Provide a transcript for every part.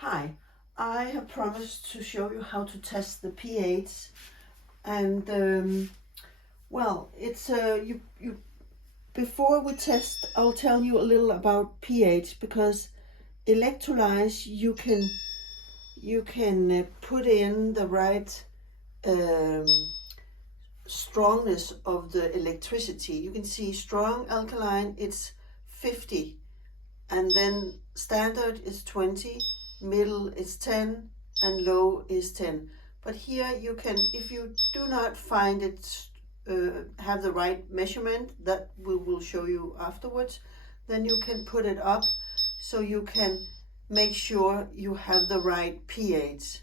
Hi, I have promised to show you how to test the pH, and well, it's you before we test, I'll tell you a little about pH, because electrolyze you can put in the right um, strongness of the electricity. You can see strong alkaline, it's 50, and then standard is 20, middle is 10, and low is 10. But here you can, if you do not find it have the right measurement that we will show you afterwards, then you can put it up so you can make sure you have the right pH.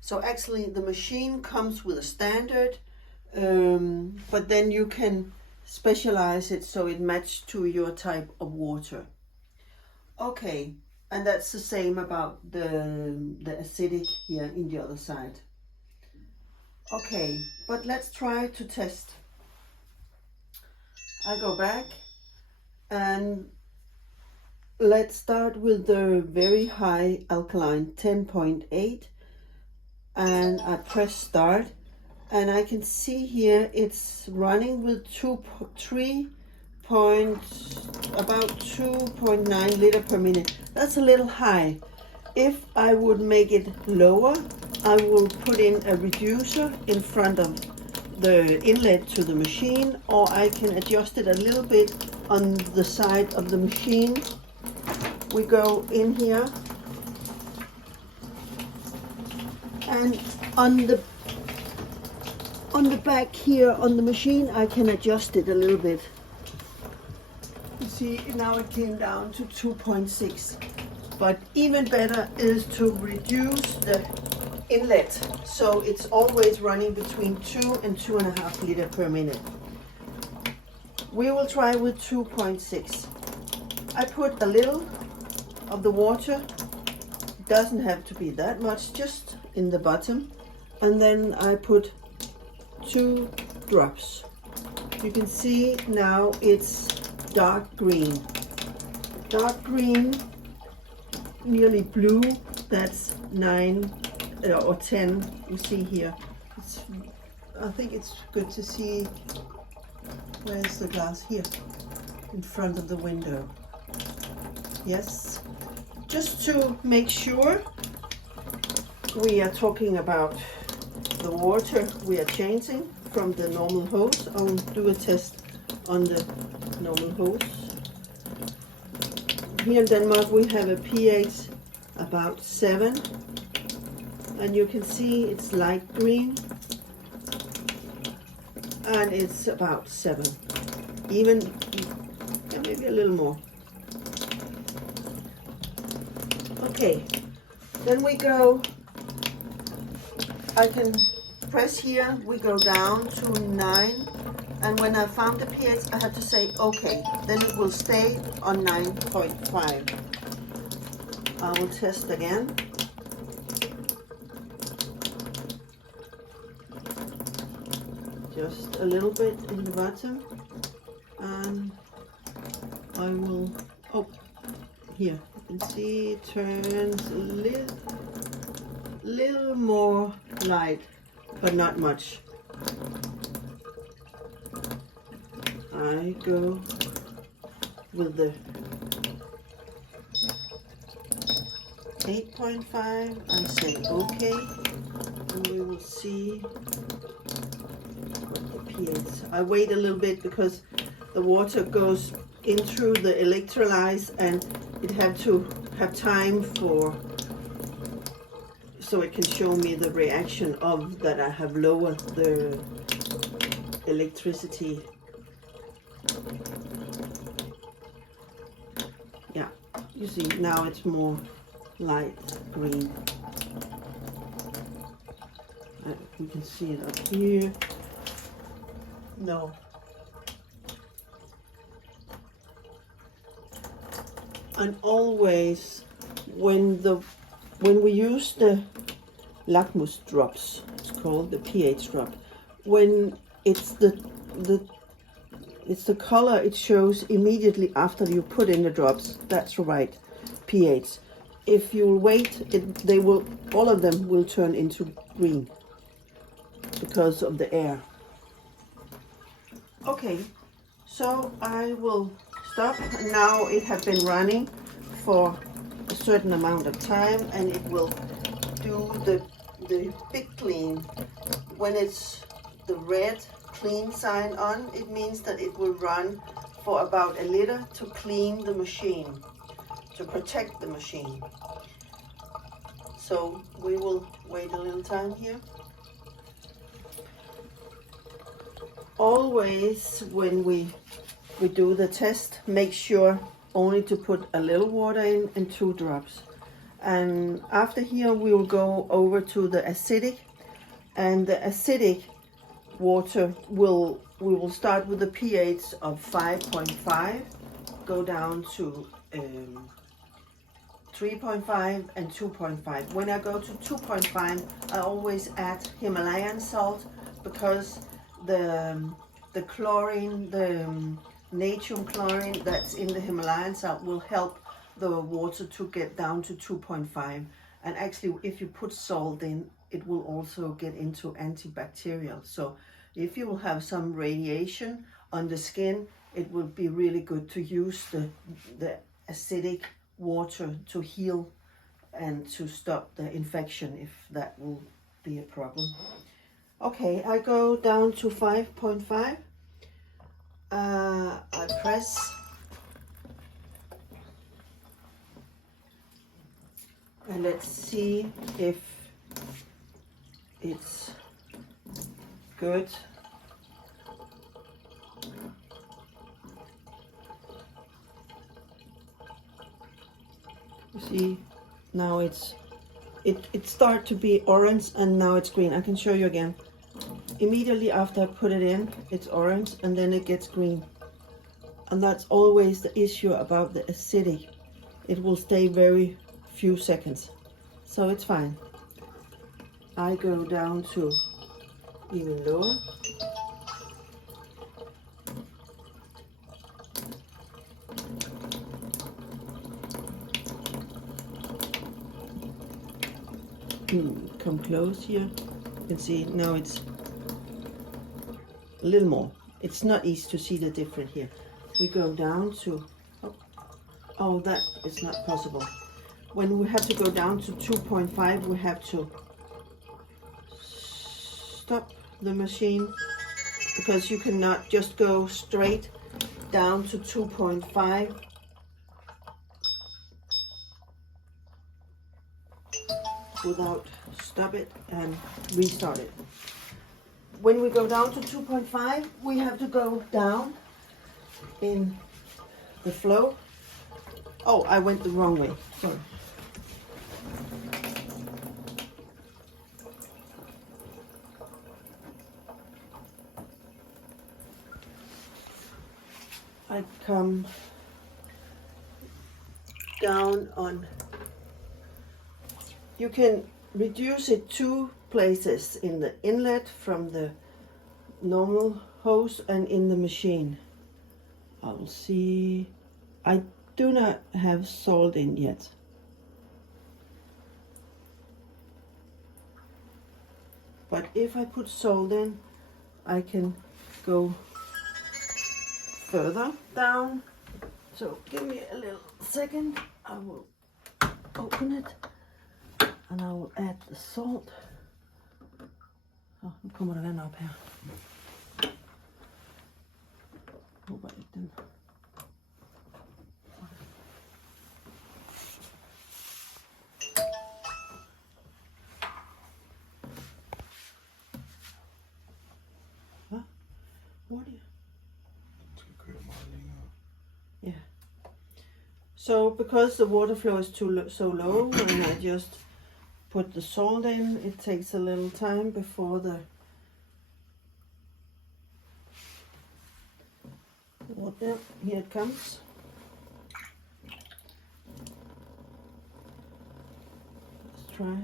So actually the machine comes with a standard, but then you can specialize it so it matches to your type of water. Okay, and that's the same about the acidic here in the other side. Okay, but let's try to test. I go back and let's start with the very high alkaline, 10.8, and I press start, and I can see here it's running with about 2.9 liter per minute. That's a little high. If I would make it lower, I will put in a reducer in front of the inlet to the machine, or I can adjust it a little bit on the side of the machine. We go in here, and on the back here on the machine I can adjust it a little bit. You see, now it came down to 2.6, but even better is to reduce the inlet, so it's always running between 2 and 2.5 liter per minute. We will try with 2.6. I put a little of the water, it doesn't have to be that much, just in the bottom, and then I put 2 drops. You can see now it's dark green, nearly blue. That's 9 or 10. You see here, I think it's good to see. Where's the glass? Here in front of the window. Yes, just to make sure we are talking about the water we are changing from the normal hose. I'll do a test on the normal hose. Here in Denmark we have a pH about 7, and you can see it's light green, and it's about 7, even, yeah, maybe a little more. Okay, then we go, I can press here, we go down to 9, and when I found the pH I had to say okay, then it will stay on 9.5. I will test again. Just a little bit in the bottom, and I will, oh, here you can see it turns a little more light, but not much. I go with the 8.5. I say okay, and we will see what the pH. I wait a little bit because the water goes in through the electrolyze, and it had to have time so it can show me the reaction of that I have lowered the electricity. Yeah, you see now it's more light green. You can see it up here. No. And always when we use the lakmus drops, it's called the pH drop, when it's the color it shows immediately after you put in the drops, that's the right pH. if you wait, all of them will turn into green because of the air. Okay, so I will stop. Now it has been running for a certain amount of time, and it will do the big clean. When it's the red clean sign on, it means that it will run for about a liter to clean the machine, to protect the machine. So we will wait a little time here. Always when we do the test, make sure only to put a little water in and 2 drops. And after here we will go over to the acidic, and the acidic water we will start with the pH of 5.5, go down to 3.5 and 2.5. When I go to 2.5, I always add Himalayan salt, because the chlorine, the natrium chlorine that's in the Himalayan salt will help the water to get down to 2.5. And actually, if you put salt in, it will also get into antibacterial. So if you will have some radiation on the skin, it will be really good to use the acidic water to heal and to stop the infection, if that will be a problem. Okay, I go down to 5.5. I press, and let's see if it's good. You see, now it started to be orange, and now it's green. I can show you again. Immediately after I put it in, it's orange, and then it gets green. And that's always the issue about the acidic. It will stay very few seconds, so it's fine. I go down to even lower. Come close here. You can see now it's a little more. It's not easy to see the difference here. We go down to, oh, that is not possible. When we have to go down to 2.5, we have to stop the machine, because you cannot just go straight down to 2.5. without stop it and restart it. When we go down to 2.5, we have to go down in the flow. Oh, I went the wrong way, sorry. I come down on, you can reduce it 2 places, in the inlet from the normal hose and in the machine. I'll see, I do not have salt in yet. But if I put salt in, I can go further down. So give me a little second. I will open it and I will add the salt. Nu kommer der vand op her. Håber ikke den. Hvad? Hurtigt. Yeah. So because the water flow is so low, when I just put the salt in, it takes a little time before the water, here it comes. Let's try.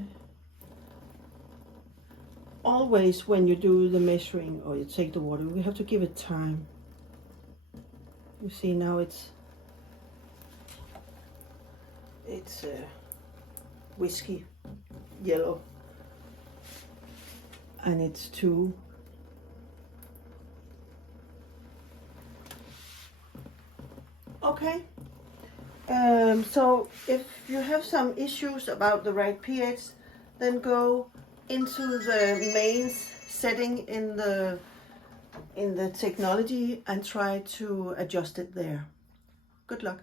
Always when you do the measuring or you take the water, we have to give it time. You see now it's whiskey yellow, and it's 2. Okay. So if you have some issues about the right pH, then go into the mains setting in the technology and try to adjust it there. Good luck.